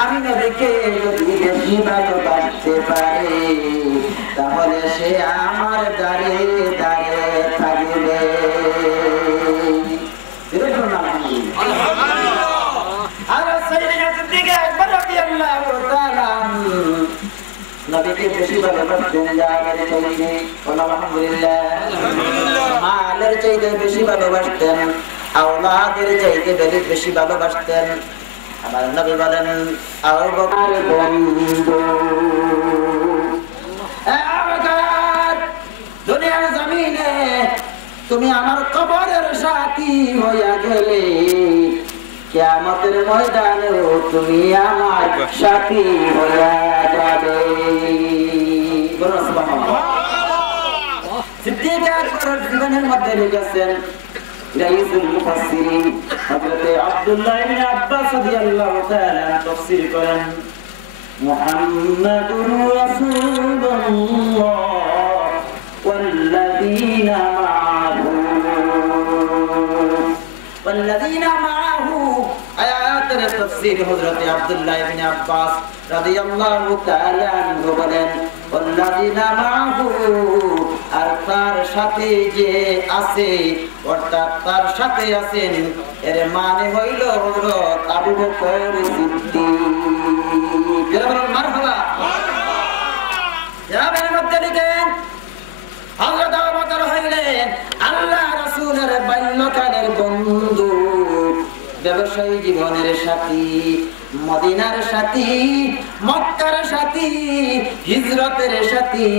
আমি নবীকে যদি বেশি ভালোবাসতে পারি তাহলে সে আমার দাঁড়ে দাঁড়ে থাকবে। আর সাইয়েদনা সিদ্দিক আকবর রাদিয়াল্লাহু তাআলা নবীকে বেশি ভালোবাসতেন জানের চাইতে, আলহামদুলিল্লাহ। মালের চাইতে বেশি ভালোবাসতেন, আওলাদের চাইতে বেশি ভালোবাসতেন। আমার নবী বলেন আবু বকর বন্ধু, আবু বকর দুনিয়ার জমিনে তুমি আমার কবরের সাথী হইয়া গেলে কিয়ামতের ময়দানেও তুমি আমার সাথী হইয়া যাবে। বলো সুবহানাল্লাহ। সিদ্দিক আকবর জীবনের মধ্যে লিখেছেন রাইসুল মুফাসসিরিন হযরত আব্দুল্লাহ ইবনে আব্বাস রাদিয়াল্লাহু তাআলা তাফসীর করেন মুহাম্মাদুর রাসূলুল্লাহ ওয়াল্লাযীনা মাআহু আয়াতের তাফসীর হযরত আব্দুল্লাহ ইবনে আব্বাস রাদিয়াল্লাহু তাআলা আনহু বলেন ওয়াল্লাযীনা মাআহু, আর তার সাথে যে আছে অর্থাৎ তার সাথে আছেন এর মানে হইল হযরত আবু বকর সিদ্দিক। মারহাবা। যাবেন মধ্যে লিখেন হযরত আবু বকর হইলেন আল্লাহ রাসূলের বাল্যকালের বন্ধু, ব্যবসায়ী জীবনের সাথী, মদিনার সাথী, মক্কার সাথী, হিজরতের সাথী,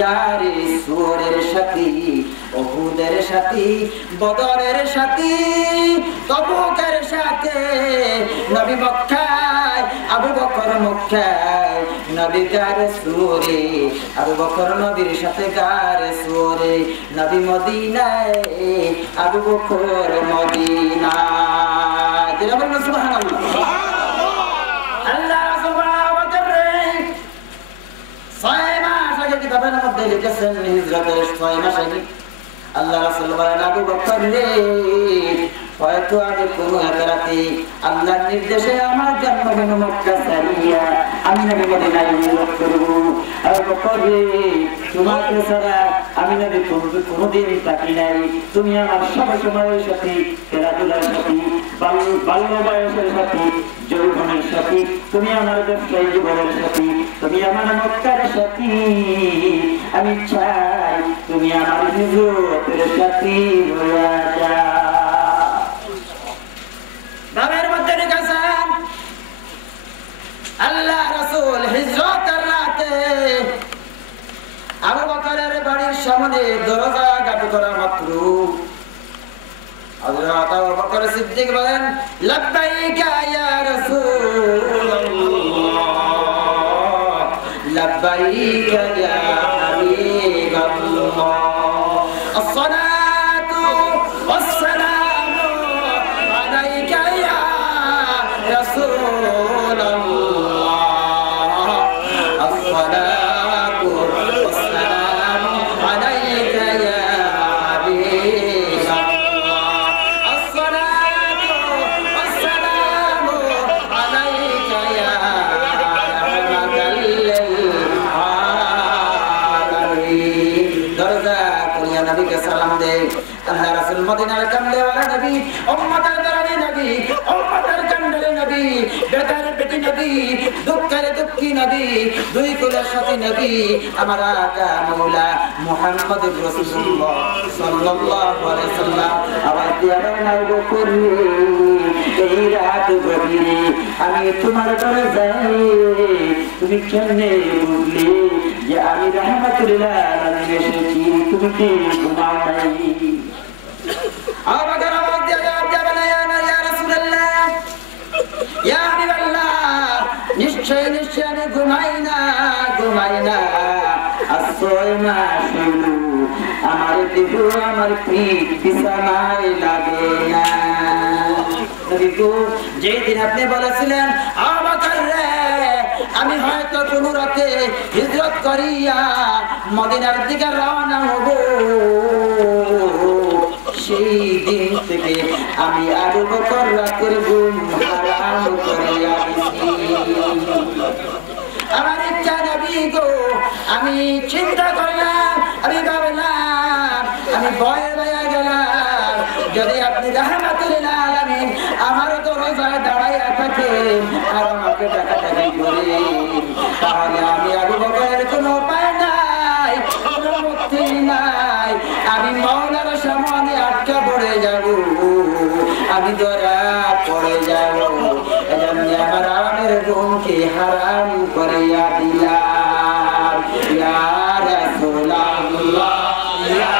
গারে সুরের সাথী, উহুদের সাথী, বদরের সাথী, তবুকের সাথে, নবী মক্কায়, আবু বকর মক্কায়, নবী গারে সুরে, আবু বকর নবীর সাথে গারে সুরে, নবী মদিনায়, আবু বকর মদিনায়। সুবহানাল্লাহ। আল্লাহ সুবহানাহু 6 মাস আগে কিতাবের মধ্যে লিখেছেন হিজরতের 6 মাস আগে আল্লাহ রাসূল বলেন আবু বকর রে, হয়তো আগে কোনো এক রাতে আল্লাহর নির্দেশে আমার জন্ম হলো মক্কা ছাড়িয়া আমি নবী মদিনায় হিজরত করব। আবু বকর রে, তোমাকে ছাড়া আমি নবী কোনোদিন থাকি নাই। তুমি আমার সব সময়ের সাথী, খেলাধুলার সাথী, বাল্য বয়সের সাথী, যৌবনের সাথী, তুমি আমার ব্যবসায়ী জীবনের সাথী, তুমি আমার মক্কার সাথী। আমি চাই তুমি আমার হিজরতের সাথী হইয়া যাও। বাবের মধ্যে লিখেছেন আল্লাহ রাসূল হিজরতের রাতে আবু বকরের বাড়ির সামনে দরজা গাঁথি করা মাত্র হযরত আবু বকর সিদ্দিক বলেন লাব্বাইকা ইয়া রাসূলুল্লাহ, লাব্বাইকা ইয়া হাবিবাল্লাহ, আসসালাতু ওয়াসসালামু আলাইকা ইয়া রাসূলুল্লাহ, আসসালাতু ওয়াসসালামু আলাইকা ইয়া হাবিবাল্লাহ, আসসালাতু ওয়াসসালামু আলাইকা ইয়া রাহমাতাল লিল আলামিন। দরজা খুলিয়া নবীকে সালাম দে। আল্লাহ রাসূল মদিনার কামলে ওয়ালা নবী, উম্মতের দরদি নবী, উম্মতের কান্ডারে নবী, বেটার বেটি নবী, দুঃখের দুঃখী নবী, দুই কুলের সাথী নবী, আমার আকা মাওলা মুহাম্মদুর রাসূলুল্লাহ সাল্লাল্লাহু আলাইহি সাল্লাম। আবার দিয়া আবু বকর, এই রাত গভীরে আমি তোমার দরজায়, তুমি কেমনে বুঝলে যে আমি রাহমাতুল্লাহ আলামিন এসেছি, তুমি কি ঘুমাও নাই? আবু বকর আওয়াজ দিয়া জবাব দেবেন ইয়া রাসূলুল্লাহ, ইয়া হাবিবাল্লাহ, নিশ্চয় নিশ্চয় আমি ঘুমাই না। আর 6 মাস হলো আমার দেহ আমার পিঠ বিছানায় লাগে না। নবী গো, যেই দিন আপনি বলেছিলেন আবু বকর রে, আমি হয়তো কোনো রাতে হিজরত করিয়া মদিনার দিকে রওনা হব, সেই দিন থেকে আমি আবু বকর রাতের ঘুম হারাম করিয়া আমার ইচ্ছা নবী গো, আমি চিন্তা করলাম, আমি ভাবলাম, আমি ভয়ে ভয়ে গেলাম, যদি আপনি রাহমাতুল আলামিন আমার দরজায় দাঁড়াইয়া থাকেন আর আমাকে ডাকাডাকি করেন, তাহলে আমি আবু বকরের কোনো উপায় নাই, কোনো মুক্তি নাই, আমি মাওলার সামনে আটকা পড়ে যাব, আমি ধরা পড়ে যাব। এজন্য আমার আরামের ঘুমকে হারাম করিয়া দিলাম। ইয়া রাসূলুল্লাহ, ইয়া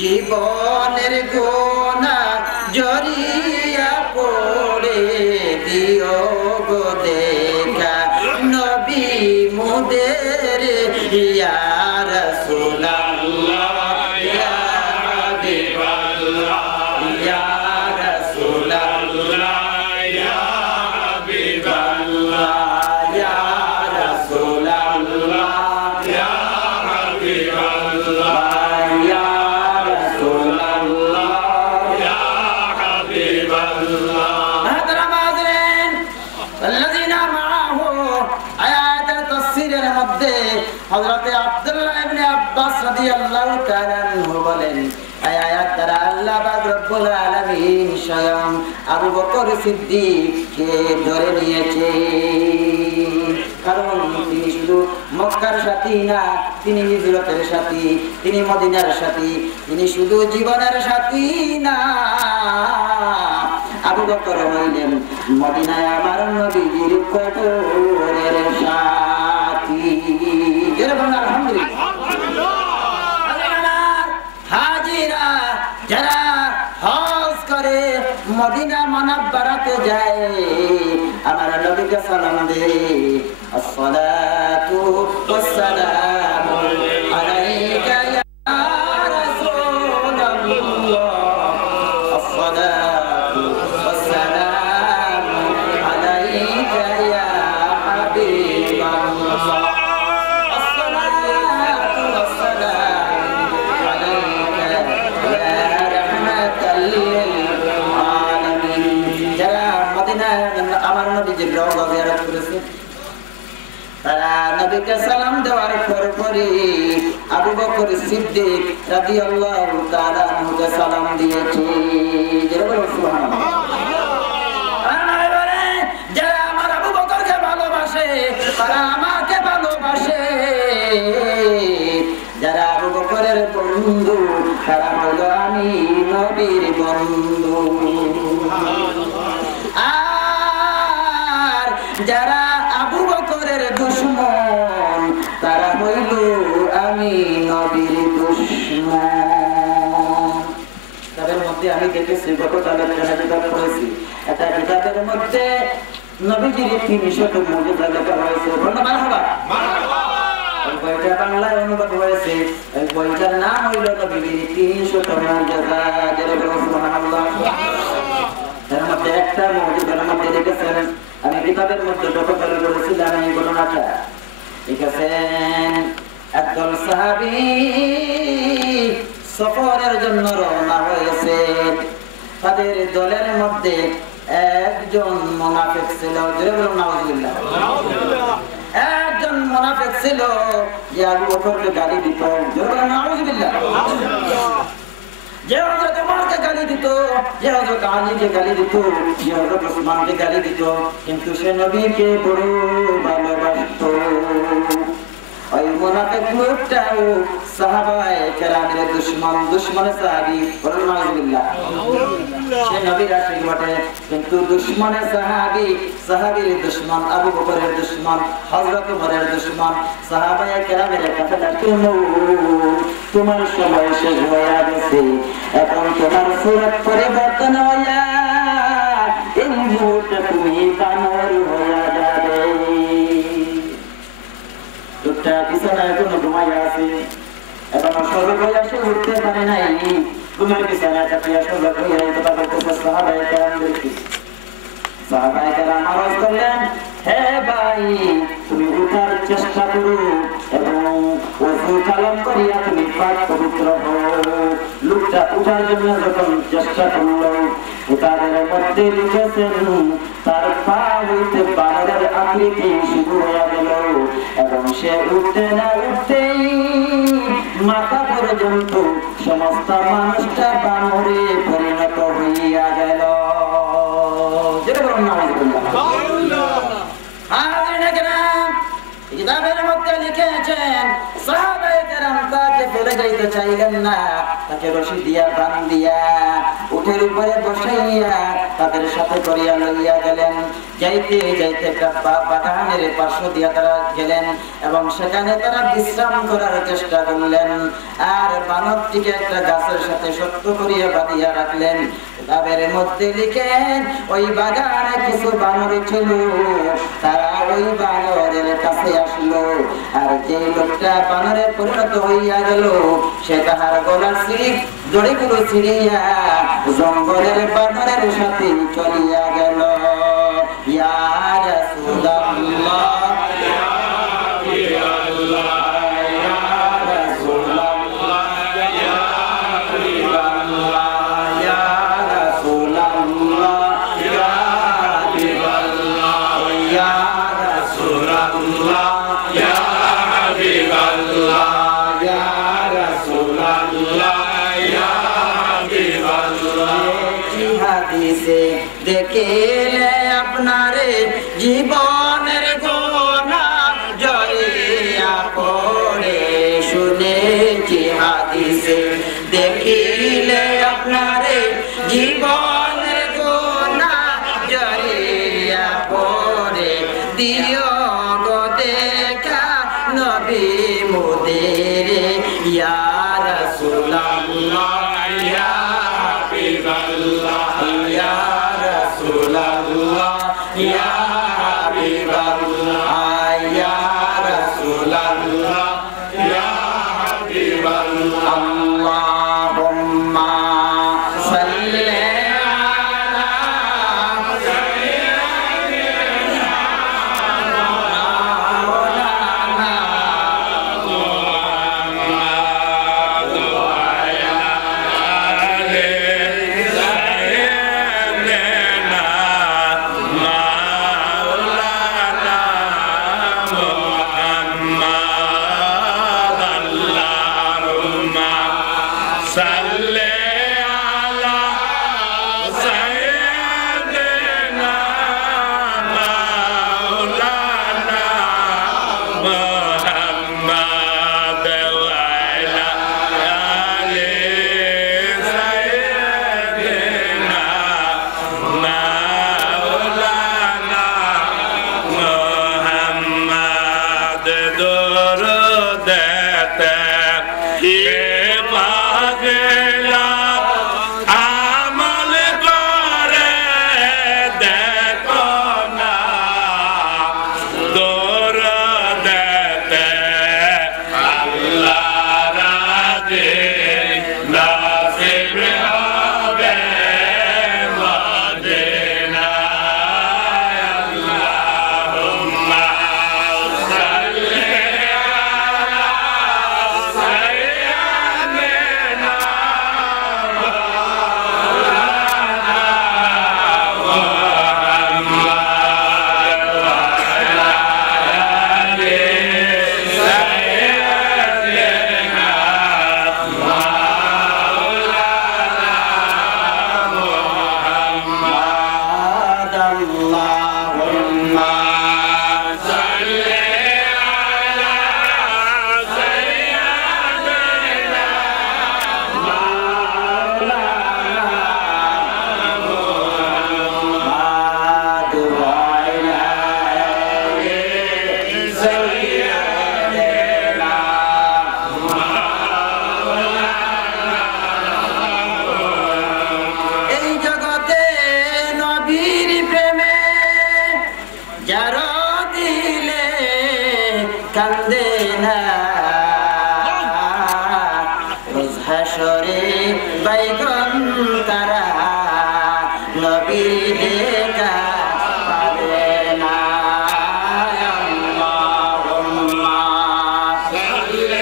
জীবনের গোনা জড়িয়া পড়ে দিও গো দেখা নবী মুদের ইয়া রাসূলুল্লাহ, ইয়া হাবিবাল্লাহ, ইয়া রাসূলুল্লাহ, ইয়া হাবিবাল্লাহ, ইয়া রাসূলুল্লাহ, ইয়া হাবিবাল্লাহ, হযরত আব্দুল্লাহ ইবনে আব্বাস রাদিয়াল্লাহু তাআলা আনহু বলেন, এই আয়াত দ্বারা আল্লাহ পাক রব্বুল আলামিন স্বয়ং আবু বকর সিদ্দিককে ধরে নিয়েছে। কারণ তিনি শুধু মক্কার সাথী না, তিনি হিজরতের সাথী, তিনি মদিনার সাথী, তিনি শুধু জীবনের সাথী না, আবু বকর হইলেন মদিনায় আমার নবীজির কবরের সাথী। হাজিরা যারা হজ করে মদিনা মুনাওয়ারাতে যায়, আমার নবীকে সালাম দেয়, আসসালাতু ওয়াসসালামু আলাইকা ইয়া রাসূলুল্লাহ, আসসালাতু ওয়াসসালামু আলাইকা ইয়া হাবিবাল্লাহ, আমার নবীজির রওজা জিয়ারত করেছে, তারা নবীকে সালাম দেওয়ার পরপরই আবু বকর সিদ্দিক রাদিয়াল্লাহু তাআলা আনহুকে সালাম দিয়েছে। সুবহানাল্লাহ। যারা আমার আবু বকরকে ভালোবাসে তারা আমাকে ভালোবাসে, যারা আবু বকরের বন্ধু তারা হলো আমি নবীর বন্ধু, আর যারা আবু বকরের দুশমন তারা হইল আমি নবীর দুশমন। তাদের মধ্যে আমি দেখেছি, গতকালের কিতাব পড়েছি, একটা কিতাবের মধ্যে নবীজির ৩০০ মুজিজা লেখা হয়েছে। বইটা বাংলায় অনুবাদ হয়েছে, এই বইটার নাম হইল নবীজির ৩০০ মুজিজা। সুবহানাল্লাহ। এর মধ্যে একটা মুজিজার মধ্যে লিখেছেন, আমি কিতাবের মধ্যে গতকাল বলেছিলাম এই ঘটনাটা, লিখেছেন একদল সাহাবী সফরের জন্য রওনা হয়েছে, তাদের দলের মধ্যে একজন মুনাফিক ছিল, নাউজুবিল্লাহ, একজন মুনাফিক ছিল যে আবু বকরকে গালি দিত, নাউজুবিল্লাহ, যে হযরত ওমরকে গালি দিত, যে হযরত আলীকে গালি দিত, যে হযরত ওসমানকে গালি দিত, কিন্তু সে নবীকে বড় ভালোবাসতো। ওই মুনাফিক লোকটাও সাহাবায়ে কেরামের দুশমন, দুশমনে সাহাবী, বলুন নাউজুবিল্লাহ। সে নবীর আশিক বটে, কিন্তু দুশমনে সাহাবী, সাহাবীর দুশমন, আবু বকরের দুশমন, হযরত ওমরের দুশমন, সাহাবায়ে কেরামের কাফেলা। তোমার সময় শেষ হয়ে গেছে, এখন তোমার সুরত পরিবর্তন হইয়া পারে নাই ঘুমের বিছানায় চাপিয়া সোজা হইয়া এই কথা বলতেছে সাহাবায়ে কেরামদেরকে। সাহাবায়ে কেরাম আওয়াজ করলেন, হে ভাই তুমি উঠার চেষ্টা করো এবং ওযু কালাম করিয়া তুমি পাক পবিত্র হও। লোকটা উঠার জন্য যখন চেষ্টা করল, উঠাদের মধ্যে লিখেছেন তার পা হইতে বানরের আকৃতি শুরু হয়ে গেল এবং সে উঠতে না উঠতেই মাথা পর্যন্ত সমস্ত মানুষটা বানরে পরিণত হইয়া গেল। কিতাবের মধ্যে লিখেছেন সাহাবায়ে কেরাম তাকে ফেলে যাইতে চাইলেন না, তাকে রশি দিয়া বান্ধিয়া উঠের উপরে বসাইয়া তাদের সাথে করিয়া লইয়া গেলেন। যাইতে যাইতে একটা বাগানের পার্শ্ব দিয়া তারা গেলেন এবং সেখানে তারা বিশ্রাম করার চেষ্টা করলেন আর বানরটিকে একটা গাছের সাথে শক্ত করিয়া বাঁধিয়া রাখলেন। কিতাবের মধ্যে লিখেন ওই বাগানে কিছু বানর ছিল, তারা ওই বানরের কাছে আসলো আর যে লোকটা বানরে পরিণত হইয়া গেল সে তাহার গলার সিঁড়ি দড়িগুলো ছিঁড়িয়া জঙ্গলের বানরের সাথে চলিয়া গেল। ইয়া রাসূলুল্লাহ দেখিলে আপনারে জীবনের গোনা জড়িয়া পড়ে, শুনেছি হাদিসে দেখিলে আপনারে জীবনের গোনা জড়িয়া পড়ে, দিও গো দেখা নবী মোদের। ইয়া রাসূলুল্লাহ ইয়া হাবিবাল্লাহ ইয়া রাসূলুল্লাহ ইয়া হাবিবাল্লাহ ইয়া রাসূলুল্লাহ ইয়া হাবিবাল্লাহ। আল্লাহুম্মা সাল্লি আলা সাইয়্যিদিনা মাওলানা মুহাম্মাদ ওয়া আলা আলি সাইয়্যিদিনা মাওলানা মুহাম্মাদ। আল্লাহুম্মা সাল্লি আলা সাইয়্যিদিনা মাওলানা মুহাম্মাদ ওয়া আলা আলি সাইয়্যিদিনা মাওলানা মুহাম্মাদ। দরুদেতে কে পাগলা আমল করে দেখো না, দরুদেতে আল্লাহ রাজি নাসিব হবে মদিনা। আল্লাহুম্মা সাল্লি আলা সাইয়্যিদিনা মাওলানা মুহাম্মাদ ওয়া আলা আলি সাইয়্যিদিনা মাওলানা মুহাম্মাদ। আল্লাহুম্মা সাল্লি আলা সাইয়্যিদিনা মাওলানা মুহাম্মাদ ওয়া আলা আলি সাইয়্যিদিনা মাওলানা। এই জগতে নবীর প্রেমে যার দিলে কান্দে না, রোজ হাসরে নবীর দেখা পাবে না আল্লাহুম্মা সাল্লি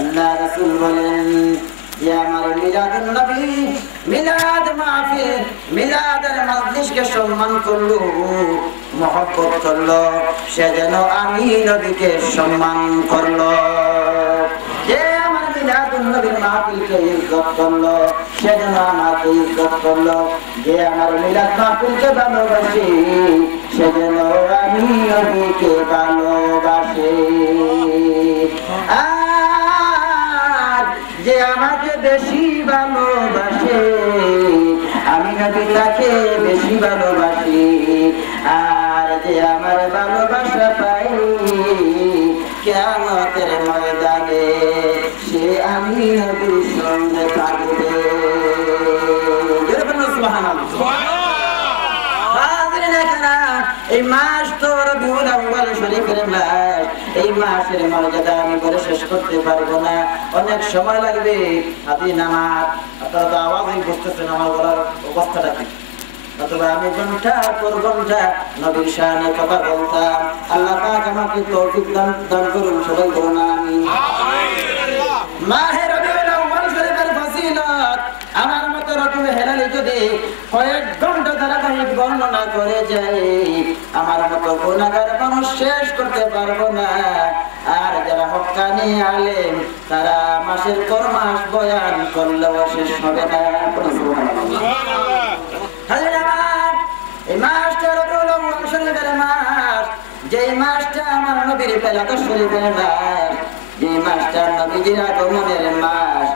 আল্লাহ রাসূল বলেন যে আমার মিলাদুন নবী মিলাদ মাহফিল মিলাদের মজলিসকে সম্মান করলো মহব্বত করলো সে যেন আমি নবীকে সম্মান করলো যে আমার মিলাদুন নবীর মাহফিলকে ইজ্জত করলো সে যেন আমাকে ইজ্জত করলো যে আমার মিলাদ মাহফিলকে ভালোবাসি সে যেন আমি নবীকে ভালোবাসি যে আমাকে বেশি ভালোবাসে আমি নবী তাকে বেশি ভালোবাসি আর যে আমার ভালোবাসা পাই কিয়ামতের ময়দানে সে আমি নবীর সঙ্গে থাকবে সুবহানাল্লাহ। এই মাস তো রবিউল আউয়াল শরীফের মাস এই মাসের মর্যাদা আমি বলে শেষ করতে পারবো না অনেক সময় লাগবে হাতি নামাজ আপনারা তো আওয়াজই বুঝতেছেন আমার বলার অবস্থাটা কি অথবা আমি ঘন্টা পর ঘন্টা নবীর শানে কথা বলতাম আল্লাহ পাক আমাকে তৌফিক দান করুন সবাই বলুন আমিন। মাহে রবিউল আউয়াল শরীফের ফজিলত আমার মত রকম হেলালি যদি কয়েক ঘন্টা ধারাবাহিক বর্ণনা করে যায় আমার মতো গুনাহগার মানুষ শেষ করতে পারবো না আর যারা হক্কানি আলেম তারা মাসের পর মাস বয়ান করলেও শেষ হবে না। এই মাসটা রবিউল আউয়াল শরীফের মাস যে মাসটা আমার নবীর বেলাদত শরীফের মাস যে মাসটা নবীজির আগমনের মাস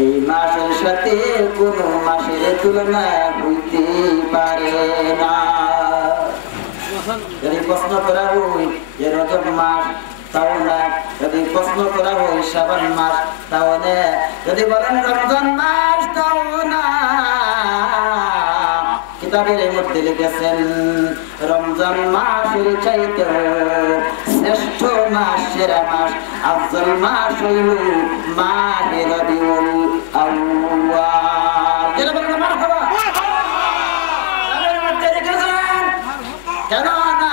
এই মাসের সাথে কোন মাসের তুলনা হইতে পারে না। যদি প্রশ্ন করা হয় যে রজব মাস তাও না যদি প্রশ্ন করা হয় শাবান মাস তাও না যদি বলেন রমজান মাস তাও না। কিতাবের মধ্যে লিখেছেন রমজান মাসের চাইতে শ্রেষ্ঠ মাস সেরা মাস আফজল মাস হইল মাহে রবিউল আউয়াল। কেন না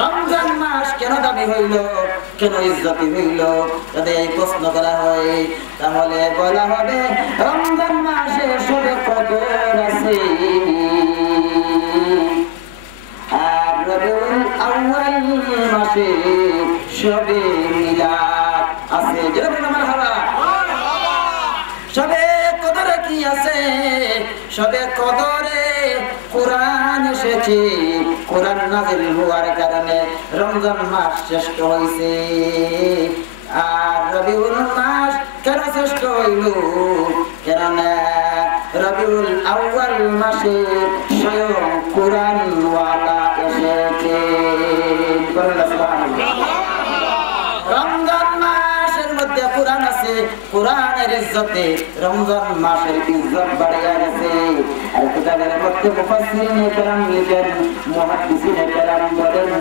রমজান মাস কেন দামি হইল কেন ইজ্জতি হইল যদি এই প্রশ্ন করা হয় তাহলে বলা হবে রমজান মাসে সবে কদর আছে আর রবিউল আউয়াল মাসে সবে মিলাদ আছে। বলেন মারহাবা। সবে কদরে কি আছে? সবে কদরে কোরআন এসেছে। কোরআন নাযিল হওয়ার কারণে রমজান মাস শ্রেষ্ঠ হয়েছে। আর রবিউল মাস কেন শ্রেষ্ঠ হইল? কেননা রবিউল আউয়াল মাসে স্বয়ং কোরআন ওয়ালা এসেছে। রমজান মাসের মধ্যে কোরআন আছে, কোরআনের ইজ্জতে রমজান মাসের ইজ্জত বাড়িয়া গেছে। আর কিতাবের মধ্যে মুফাসসিরিনে কেরাম লিখেন, মুহাদ্দিসিনে কেরাম বলেন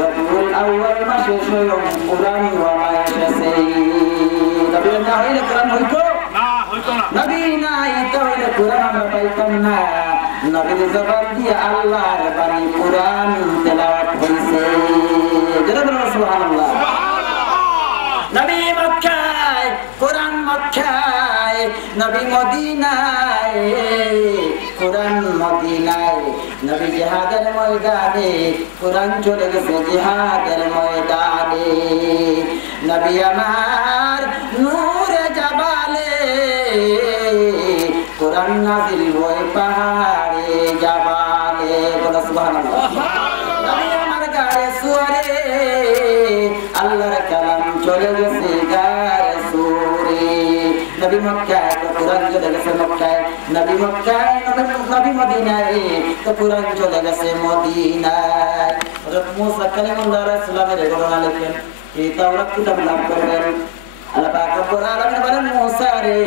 রবিউল আউয়াল মাসে স্বয়ং কোরআন ওয়ালা এসেছে। নবী না হইলে কোরআন হইতো না, হইতো না। নবী নাই তাহলে কোরআন আমরা পাইতাম না। নবীর জবান দিয়ে আল্লাহর বাণী কোরআন তেলাওয়াত হইছে। সুবহানাল্লাহ। নবী মক্কায়, কোরআন মক্কায়, নবী মদিনায়, কোরআন মদিনায়। নবী জিহাদের ময়দানে, কোরআন চলে গেছে জিহাদের ময়দানে। নবী আমার নূরে জাবালে, কোরআন নাযিল হয় পাহাড়ে জাবালে। বলো সুবহানাল্লাহ। নবী আমার গায়ে সুয়ারে, আল্লাহর কালাম চলে গেছে গায়ে সুরে। নবী মক্কায় তো কোরআন চলে গেছে মক্কায়, নবী মক্কায়, নবী মদিনায় তো কোরআন চলে গেছে মদিনায়। হযরত মুসা কালিমুল্লাহ আলাইহিস সালামের ঘটনা লেখেন, এই তাওরাত কিতাব লাভ করবেন। আল্লাহ পাক রব্বুল আলামিন বলেন, মুসা রে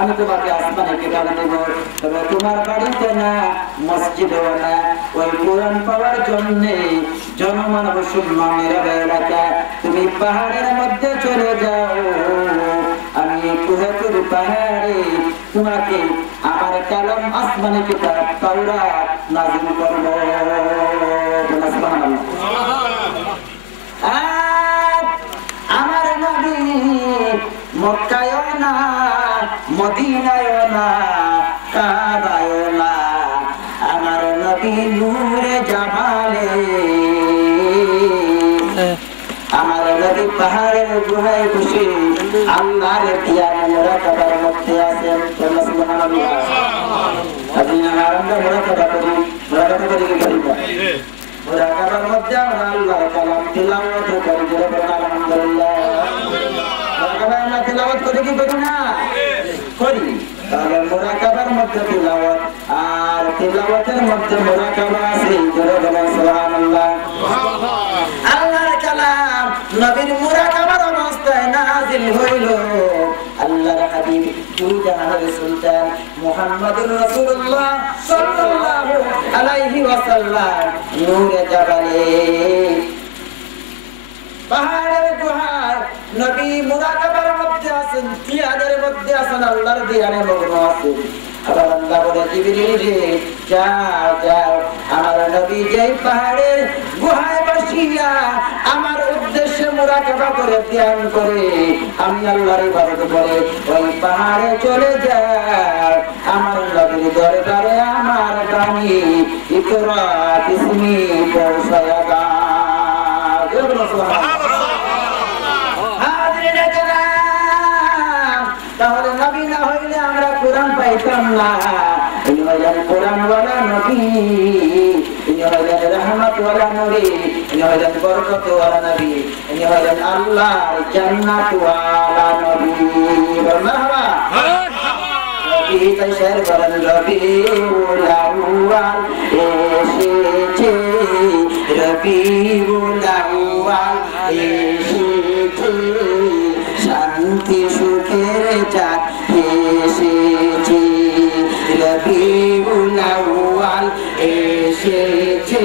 আমি তোমাকে আসমানে কিতাব দেব, তবে তোমার বাড়িতে না, মসজিদেও না। ওই কোরআন পাওয়ার জন্য জনমানব শূন্য নীরব এলাকা, তুমি পাহাড়ের মধ্যে চলে যাও। আমি কুহাতুর পাহাড়ে তোমাকে আমার কালাম আসমানে কিতাব তাওরাত নাযিল করব। সুবহানাল্লাহ। আমার নবী মক্কায়ও না, মদিনায়ও না, কাবায়ও না, আমার নবী নূরে জামালে। আমার নবী পাহাড়ের গুহায় বসে আল্লাহর তিয়ার মুরাকাবার মধ্যে আছেন। সুবহানাল্লাহ। আপনি আমরা মুরাকাবা করি, মুরাকাবা করি কি করি না? মুরাকাবার মধ্যে আমরা আল্লাহর কালাম তিলাওয়াত করি। আলহামদুলিল্লাহ। মুরাকাবা আমরা তিলাওয়াত করি কি করি না? করি। তাহলে মুরাকাবার মধ্যে তিলাওয়াত আর তিলাওয়াতের মধ্যে মুরাকাবা আছে। সুবহানাল্লাহ। আল্লাহর কালাম নবীর মুরাকাবার অবস্থায় নাযিল হইল। আল্লাহর হাবিব দুই জাহানের সুলতান মুহাম্মদুর রাসূলুল্লাহ সাল্লাল্লাহু আলাইহি ওয়াসাল্লাম নূরে জাবালে পাহাড়ের গুহায় নবী মুরাকাবার মধ্যে আছেন, তিয়াদের মধ্যে আছেন, আল্লাহর ধ্যানে মগ্ন আছেন। আবার আল্লাহ বলে, জিবরিল রে যাও যাও, আমার নবী যেই পাহাড়ের গুহায় বসিয়া আমার উদ্দেশ্যে মুরাকাবা করে ধ্যান করে, আমি আল্লাহর ইবাদত করে ওই পাহাড়ে চলে যাও। আমার নবীর দরবারে আমার বাণী ইকরা বিসমি পৌঁছায়া দাও। তাহলে নবী না হইলে আমরা কোরআন পাইতাম না। ইনি হলেন কোরআন ওয়ালা নবী, ইনি হলেন রহমত ওয়ালা নবী, ইনি হলেন বরকত ওয়ালা নবী, ইনি হলেন আল্লাহর জান্নাত ওয়ালা নবী। মারহাবা। নবী তাশার বলেন রবিউল আউয়াল এসেছে, রবিউল আউয়াল এসেছে, শান্তি সুখের চাঁদ এসেছে। রবিউল আউয়াল এসেছে,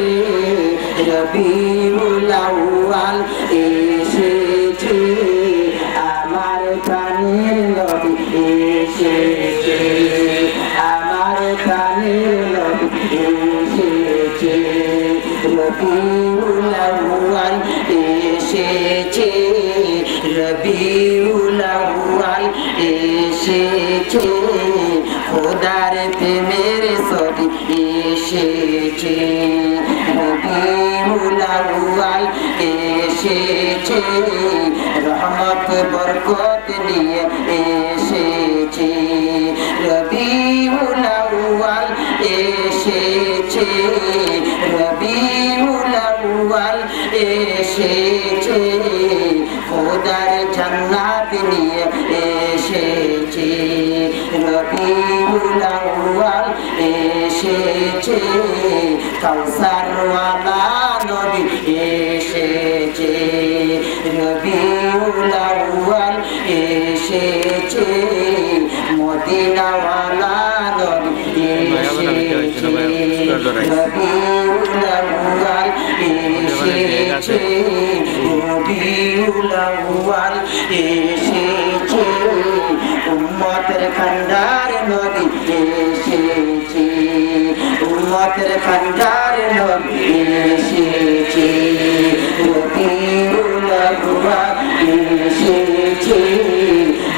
রবিউল আউয়াল এসেছে, আমার প্রাণের নবী এসেছে, আমার প্রাণের নবী এসেছে। রবিউল আউয়াল এসেছে, রবিউল আউয়াল এসেছে, খোদার প্রেমের ছবি এসেছে। রবিউল আউয়াল এসেছে, রহমত বরকত জান্নাত নিয়ে এসেছে রবিউল আউয়াল এসেছে রবিউল আউয়াল এসেছে খোদার জান্নাত নিয়ে এসেছে রবিউল আউয়াল এসেছে কাউসার ওয়ালা নবী এসেছে রবিউল আউয়াল এসেছে মদিনা ওয়ালা নবী এসেছে রবিউল আউয়াল এসেছে রবিউল আউয়াল এসেছে উম্মতের খান্ডার নবী এসেছে উম্মতের খান্ডার নবী এসেছে রবিউল আউয়াল এসেছে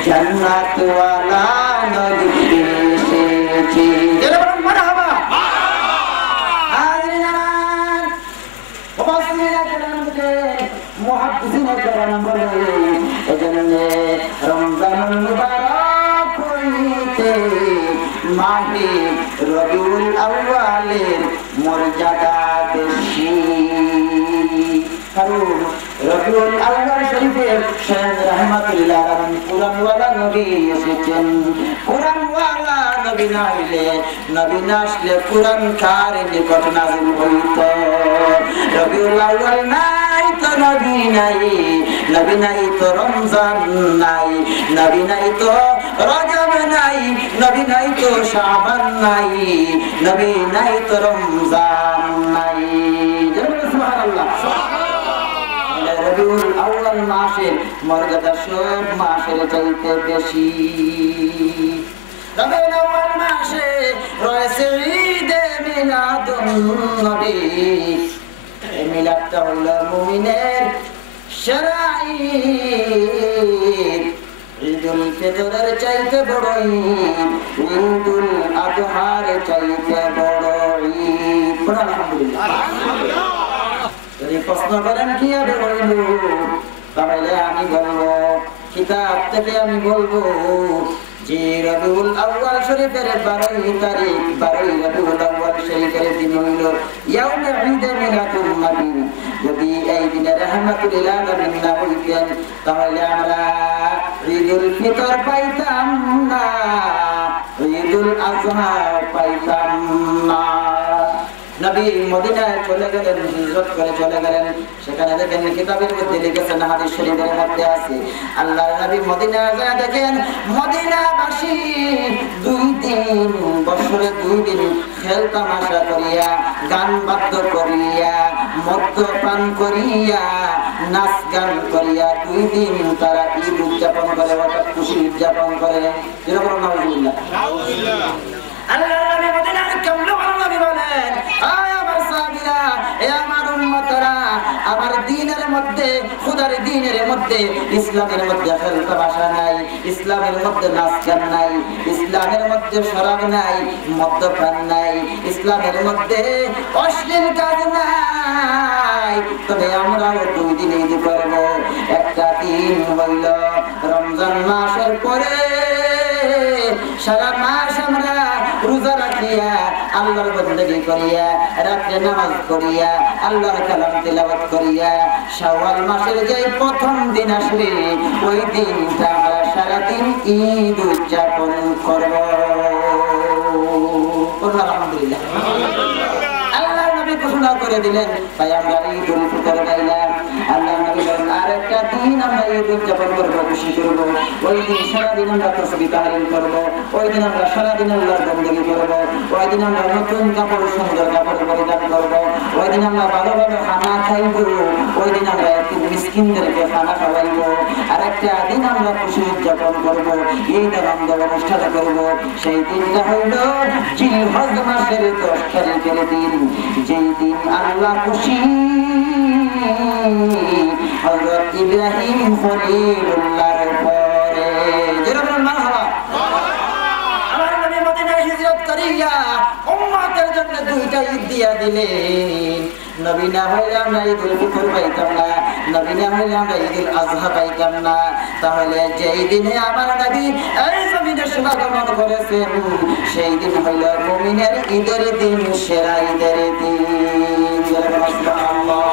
জান্নাত ওয়ালা নবী এসেছে মারহাবা আল্লাহ ওবাসিরা জানাতে মুহাদ্দিসিনা জানান বলে এজন্য রমজান মুবারক হইতে মাহে রবিউল আউয়ালের মর্যাদা বেশি কারণ রবিউল আউয়াল শরীফের শাহ রাহমাতুল্লাহ আলাইহি কুরআনওয়ালা নবী এসেছেন কুরআনওয়ালা নবী না হইলে নবী না আসলে কুরআন কার নিকট নাযিল হইত রবিউল আউয়াল নাই তো নবী নাই নবী নাই তো রমজান নাই নবী নাই তো রজব নাই নবী নাই তো শাবান নাই নবী নাই তো রমজান নাই সুবহানাল্লাহ রবিউল আউয়াল মাসের মর্যাদা সব মাসের চাইতে বেশি রবিউল আউয়াল মাসে রয়েছে ঈদে মিলাদুন নবী এই মিলাদটা হলো মুমিনের সেরা ঈদ ঈদুল ফিতরের চাইতে বড় ঈদ ঈদুল আযহার চাইতে বড় ঈদ আলহামদুলিল্লাহ যদি প্রশ্ন করেন কিভাবে হইল তাহলে আমি বলবো কিতাব থেকে আমি বলবো যে রবিউল আউয়াল শরীফের 12 তারিখ 12 রবিউল আউয়াল শরীফের দিন হইল ইয়াউমে ঈদে মিলাদুন নবী যদি এই দিনে রাহমাতুল লিল আলামিন না হইতেন তাহলে আমরা ঈদুল ফিতর পাইতাম না ঈদুল আযহা পাইতাম না নবী মদিনায় চলে গেলেন হিজরত করে চলে গেলেন সেখানে দেখেন কিতাবের মধ্যে লিখেছেন হাদিস শরীফের মধ্যে আছে আল্লাহর নবী মদিনায় যায় দেখেন মদিনাবাসী 2 দিন বছরে 2 দিন খেল তামাশা করিয়া গান বাদ্য করিয়া মদ্যপান করিয়া নাচ গান করিয়া 2 দিন তারা ঈদ উদযাপন করে অর্থাৎ খুশি উদযাপন করে যেরকম নাউজুবিল্লাহ আল্লাহর নবী মদিনায় কেমন নবী বলেন আয় আমার সাহাবীরা এ আমার উম্মতরা আমার দ্বীনের মধ্যে খোদার দ্বীনের মধ্যে ইসলামের মধ্যে খেল তামাশা নাই ইসলামের মধ্যে নাচ গান নাই ইসলামের মধ্যে শরাব নাই মদ্যপান নাই ইসলামের মধ্যে অশ্লীল কাজ নাই তবে আমরাও 2 দিন ঈদ করব একটা দিন হইল রমজান মাসের পরে সারা মাস আমরা রোজা রাখিয়া আল্লাহর বندگی করিয়া রাতে নামাজ পড়িয়া আল্লাহর কালাম তেলাওয়াত করিয়া শাওয়াল মাসের যে প্রথম দিন আসবে ওই দিনটা আমরা সারা দিন ঈদ উদযাপন করব আলহামদুলিল্লাহ আল্লাহর নবী ঘোষণা করে দিলেন তাই আমরা ঈদুল ফিতর গাইলাম আল্লাহর নবী বলেন আরেকটা দিন আমরা ঈদ উদযাপন করব খুশি করব ওই দিন সারা দিন আমরা তাসবিহ তাহলিল করব ওই দিন আমরা সারা দিন আল্লাহর বندگی করব ওই দিন আমরা নতুন কাপড় সুন্দর কাপড় পরিধান করব ওই দিন আমরা ভালো ভালো খানা খাইব ওই দিন আমরা একটু মিসকিনদেরকে খানা খাওয়াইব আরেকটা দিন আমরা খুশি উদযাপন করব ঈদ আনন্দ অনুষ্ঠান করব সেই দিনটা হইল জিলহজ মাসের 10 তারিখের দিন যেই দিন আল্লাহ খুশি হযরত ইব্রাহিম খলিলুল্লাহর পরে যেরকম মারহাবা আমার নবী মদিনায় হিজরত করিয়া উম্মতের জন্য 2টা ঈদ দিয়া দিলেন নবী না হইলে আমরা ঈদুল ফিতর পাইতাম না নবী না হইলে আমরা ঈদুল আযহা পাইতাম না তাহলে যেই দিনে আমার নবী এই জমিনে শুভাগমন করেছেন সেই দিন হইল মুমিনের ঈদের দিন, সেরা ঈদের দিন। সুবহানাল্লাহ।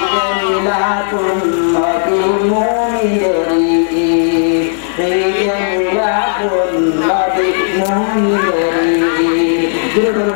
ঈদে মিলাদুন নবী মুমিনের ঈদ, ঈদে মিলাদুন নবী মুমিনের ঈদ।